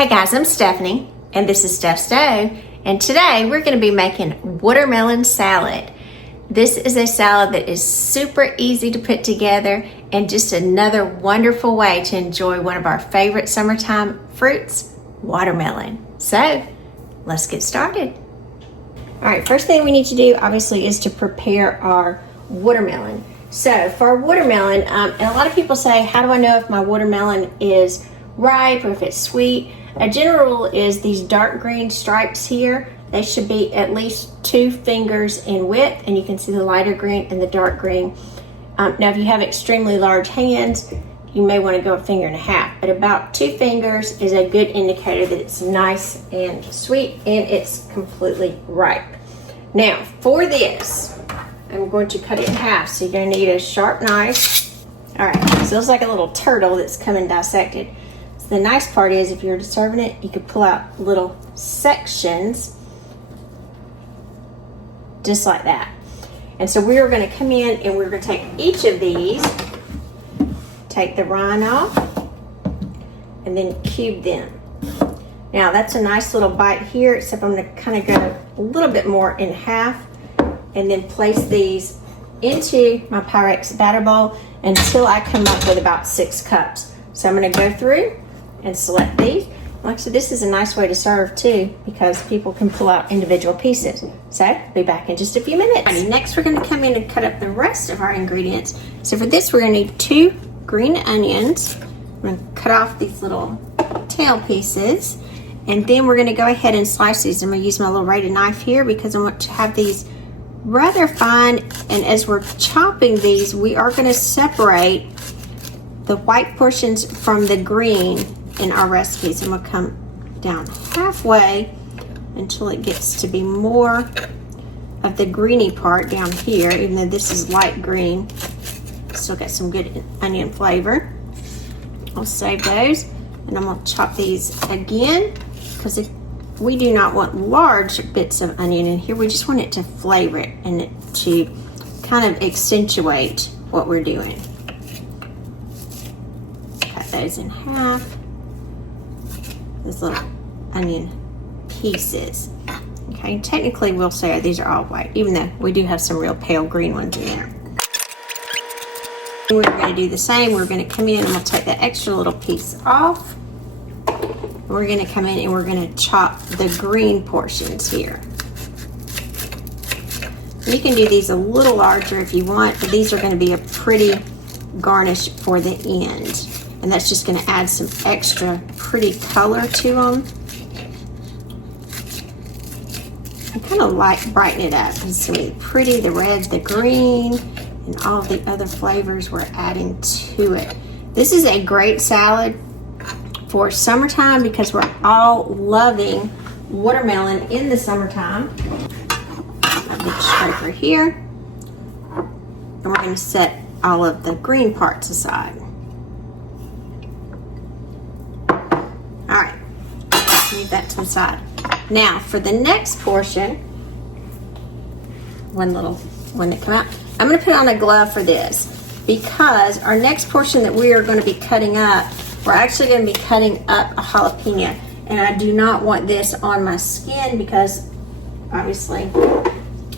Hey guys, I'm Stephanie, and this is Steph Stove, and today we're going to be making watermelon salad. This is a salad that is super easy to put together and just another wonderful way to enjoy one of our favorite summertime fruits, watermelon. So, let's get started. All right, first thing we need to do obviously is to prepare our watermelon. So for our watermelon, and a lot of people say, how do I know if my watermelon is ripe or if it's sweet? A general rule is these dark green stripes here, they should be at least 2 fingers in width, and you can see the lighter green and the dark green. Now if you have extremely large hands, you may want to go 1.5 fingers, but about 2 fingers is a good indicator that it's nice and sweet and it's completely ripe. Now for this, I'm going to cut it in half, so you're going to need a sharp knife. All right, so it looks like a little turtle that's coming dissected. So the nice part is if you're serving it, you could pull out little sections just like that. And so we're going to come in and we're going to take each of these, take the rind off, and then cube them. Now that's a nice little bite here, except I'm going to kind of go a little bit more in half and then place these into my Pyrex batter bowl until I come up with about 6 cups. So I'm going to go through and select these. Like I said, this is a nice way to serve too, because people can pull out individual pieces. So I'll be back in just a few minutes. Alrighty, next we're going to come in and cut up the rest of our ingredients. So for this we're going to need 2 green onions. I'm going to cut off these little tail pieces, and then we're going to go ahead and slice these. I'm going to use my little rated knife here because I want to have these rather fine, and as we're chopping these, we are going to separate the white portions from the green in our recipes. I'm going to come down halfway until it gets to be more of the greeny part down here, even though this is light green. Still got some good onion flavor. I'll save those, and I'm going to chop these again because we do not want large bits of onion in here. We just want it to flavor it and it to kind of accentuate what we're doing. Cut those in half. Those little onion pieces. Okay, technically we'll say these are all white, even though we do have some real pale green ones in there. We're going to do the same. We're going to come in and we'll take that extra little piece off. We're going to come in and we're going to chop the green portions here. You can do these a little larger if you want, but these are going to be a pretty garnish for the end. And that's just going to add some extra pretty color to them. And kind of like brighten it up. It's going to be pretty, the red, the green, and all the other flavors we're adding to it. This is a great salad for summertime because we're all loving watermelon in the summertime. I'll get the scraper here, and we're going to set all of the green parts aside. All right, leave that to the side. Now for the next portion, one little one that come out, I'm going to put on a glove for this because our next portion that we are going to be cutting up, we're actually going to be cutting up a jalapeno, and I do not want this on my skin because obviously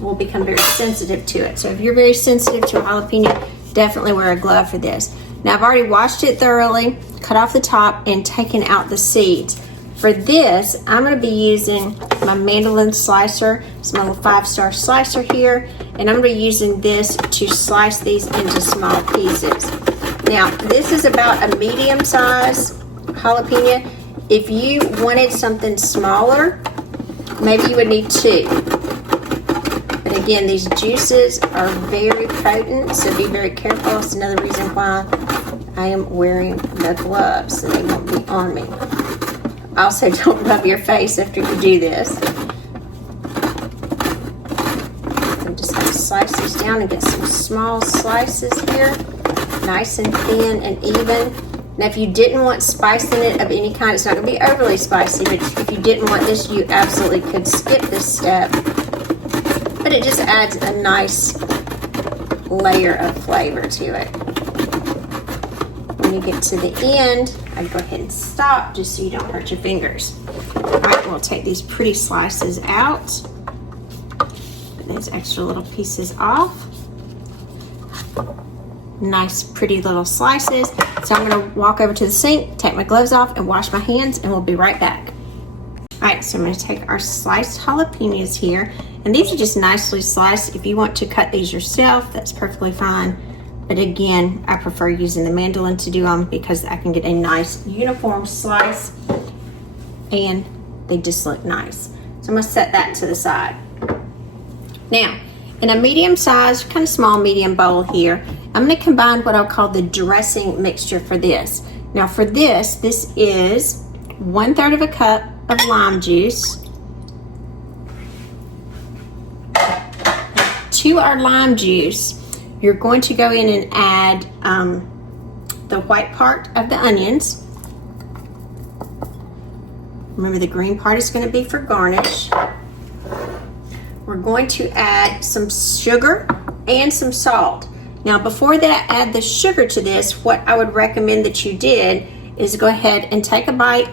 we'll become very sensitive to it. So if you're very sensitive to a jalapeno, definitely wear a glove for this. Now I've already washed it thoroughly, cut off the top, and taken out the seeds. For this, I'm going to be using my mandolin slicer. It's my little 5-star slicer here, and I'm going to be using this to slice these into small pieces. Now, this is about a medium size jalapeno. If you wanted something smaller, maybe you would need 2. But again, these juices are very potent, so be very careful. That's another reason why I am wearing the gloves so they won't be on me. Also, don't rub your face after you do this. I'm just going to slice these down and get some small slices here. Nice and thin and even. Now if you didn't want spice in it of any kind, it's not going to be overly spicy, but if you didn't want this, you absolutely could skip this step. But it just adds a nice layer of flavor to it. When you get to the end, I'd go ahead and stop just so you don't hurt your fingers. All right, we'll take these pretty slices out. Put those extra little pieces off. Nice, pretty little slices. So I'm gonna walk over to the sink, take my gloves off, and wash my hands, and we'll be right back. All right, so I'm gonna take our sliced jalapenos here, and these are just nicely sliced. If you want to cut these yourself, that's perfectly fine. But again, I prefer using the mandolin to do them because I can get a nice uniform slice and they just look nice. So I'm gonna set that to the side. Now, in a medium size, kind of small medium bowl here, I'm gonna combine what I'll call the dressing mixture for this. Now for this, this is 1/3 of a cup of lime juice. To our lime juice, you're going to go in and add the white part of the onions. Remember, the green part is going to be for garnish. We're going to add some sugar and some salt. Now, before that I add the sugar to this, what I would recommend that you did is go ahead and take a bite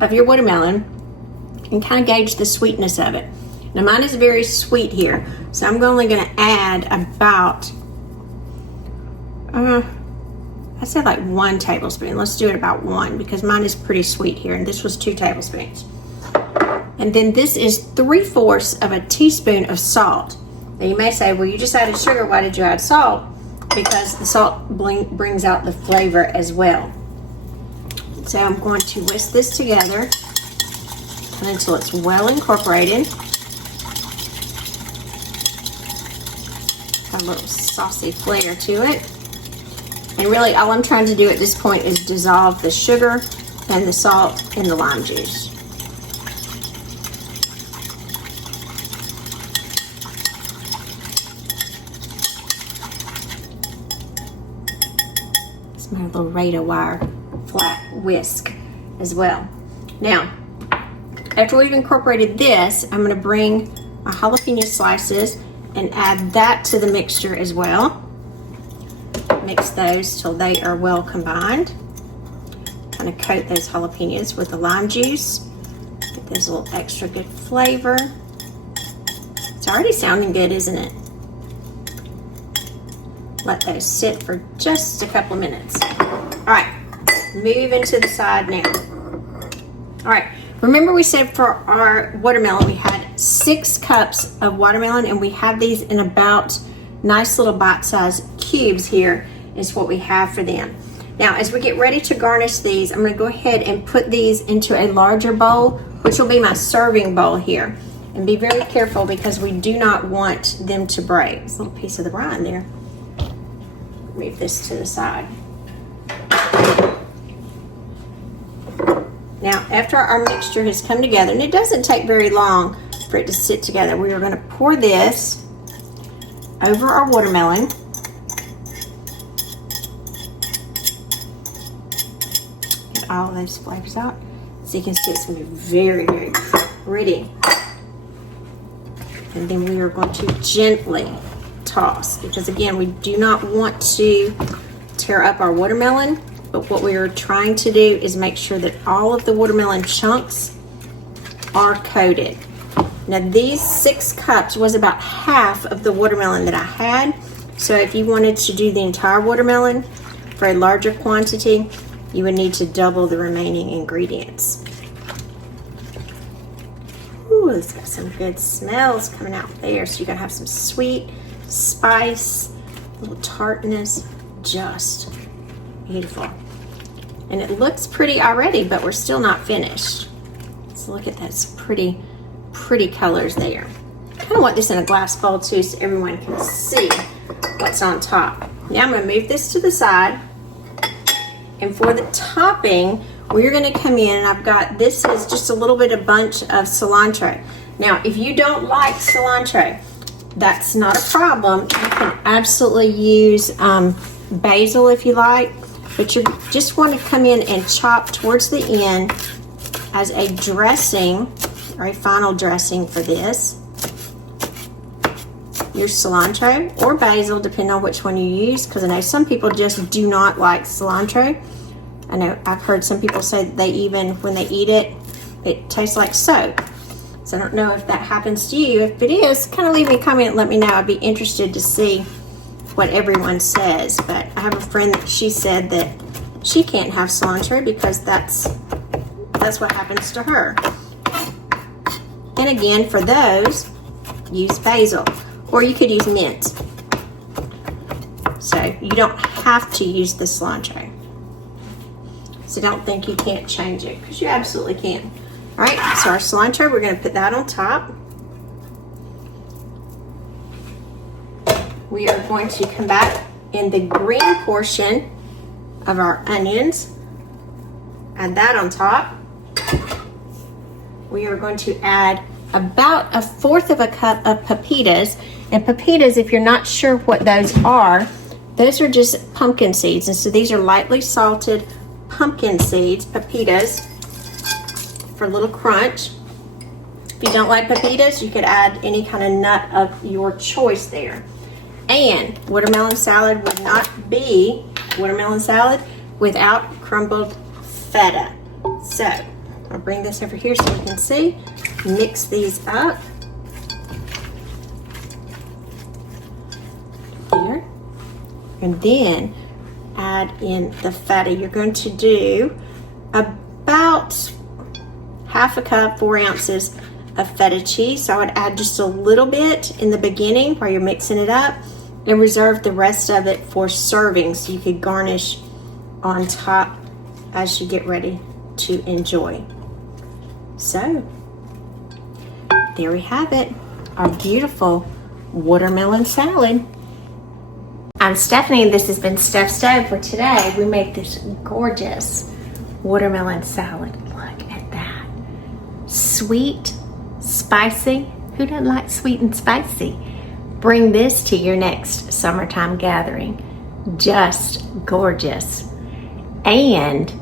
of your watermelon and kind of gauge the sweetness of it. Now mine is very sweet here, so I'm only going to add about, I'd say like 1 tablespoon. Let's do it about 1 because mine is pretty sweet here, and this was 2 tablespoons. And then this is 3/4 of a teaspoon of salt. Now you may say, well, you just added sugar, why did you add salt? Because the salt brings out the flavor as well. So I'm going to whisk this together until it's well incorporated. A little saucy flair to it. And really all I'm trying to do at this point is dissolve the sugar and the salt in the lime juice. It's my little Rata wire flat whisk as well. Now, after we've incorporated this, I'm going to bring my jalapeno slices and add that to the mixture as well. Mix those till they are well combined. Kind of coat those jalapenos with the lime juice. Get those a little extra good flavor. It's already sounding good, isn't it? Let those sit for just a couple of minutes. All right, moving to the side now. All right, remember we said for our watermelon we had 6 cups of watermelon, and we have these in about nice little bite-sized cubes here is what we have for them. Now as we get ready to garnish these, I'm going to go ahead and put these into a larger bowl, which will be my serving bowl here. And be very careful because we do not want them to break. There's a little piece of the rind there. Move this to the side. Now after our mixture has come together, and it doesn't take very long for it to sit together, we are going to pour this over our watermelon. Get all of those flavors out. So you can see it's going to be very, very pretty. And then we are going to gently toss, because again, we do not want to tear up our watermelon, but what we are trying to do is make sure that all of the watermelon chunks are coated. Now these 6 cups was about half of the watermelon that I had. So if you wanted to do the entire watermelon for a larger quantity, you would need to double the remaining ingredients. Ooh, it's got some good smells coming out there. So you're gonna have some sweet spice, a little tartness, just beautiful. And it looks pretty already, but we're still not finished. So look at those pretty colors there. I kind of want this in a glass bowl too so everyone can see what's on top. Now I'm going to move this to the side. And for the topping, we're going to come in, and I've got, this is just a little bit of bunch of cilantro. Now if you don't like cilantro, that's not a problem. You can absolutely use basil if you like, but you just want to come in and chop towards the end as a dressing, or a final dressing for this. Your cilantro or basil, depending on which one you use, because I know some people just do not like cilantro. I know I've heard some people say that they even, when they eat it, it tastes like soap. So I don't know if that happens to you. If it is, kind of leave me a comment and let me know. I'd be interested to see what everyone says. But I have a friend that she said that she can't have cilantro because that's what happens to her. And again, for those, use basil, or you could use mint. So you don't have to use the cilantro. So don't think you can't change it, because you absolutely can. All right, so our cilantro, we're going to put that on top. We are going to come back in the green portion of our onions. Add that on top. We are going to add about 1/4 of a cup of pepitas. And pepitas, if you're not sure what those are just pumpkin seeds. And so these are lightly salted pumpkin seeds, pepitas, for a little crunch. If you don't like pepitas, you could add any kind of nut of your choice there. And watermelon salad would not be watermelon salad without crumbled feta. So I'll bring this over here so you can see. Mix these up. There. And then add in the feta. You're going to do about 1/2 cup, 4 ounces of feta cheese. So I would add just a little bit in the beginning while you're mixing it up, and reserve the rest of it for serving so you could garnish on top as you get ready to enjoy. So there we have it, our beautiful watermelon salad. I'm Stephanie, and this has been Steph Stove. For today, we make this gorgeous watermelon salad. Look at that. Sweet, spicy. Who doesn't like sweet and spicy? Bring this to your next summertime gathering. Just gorgeous. And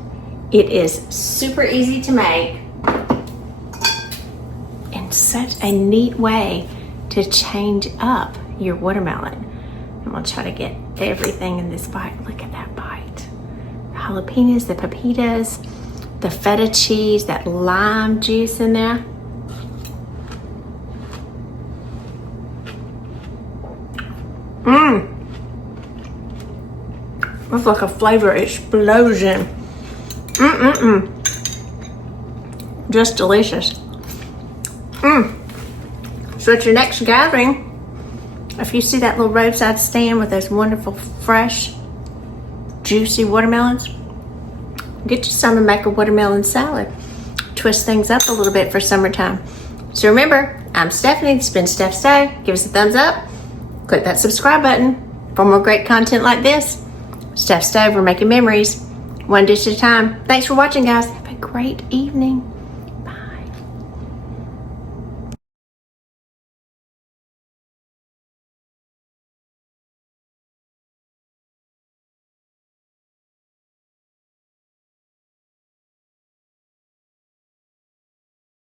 it is super easy to make, and such a neat way to change up your watermelon. I'm gonna try to get everything in this bite. Look at that bite. The jalapenos, the pepitas, the feta cheese, that lime juice in there. It's like a flavor explosion. Just delicious. So at your next gathering, if you see that little roadside stand with those wonderful, fresh, juicy watermelons, get you some and make a watermelon salad. Twist things up a little bit for summertime. So remember, I'm Stephanie. This has been Steph Stove. Give us a thumbs up. Click that subscribe button for more great content like this. Steph Stove, we're making memories, one dish at a time. Thanks for watching, guys. Have a great evening.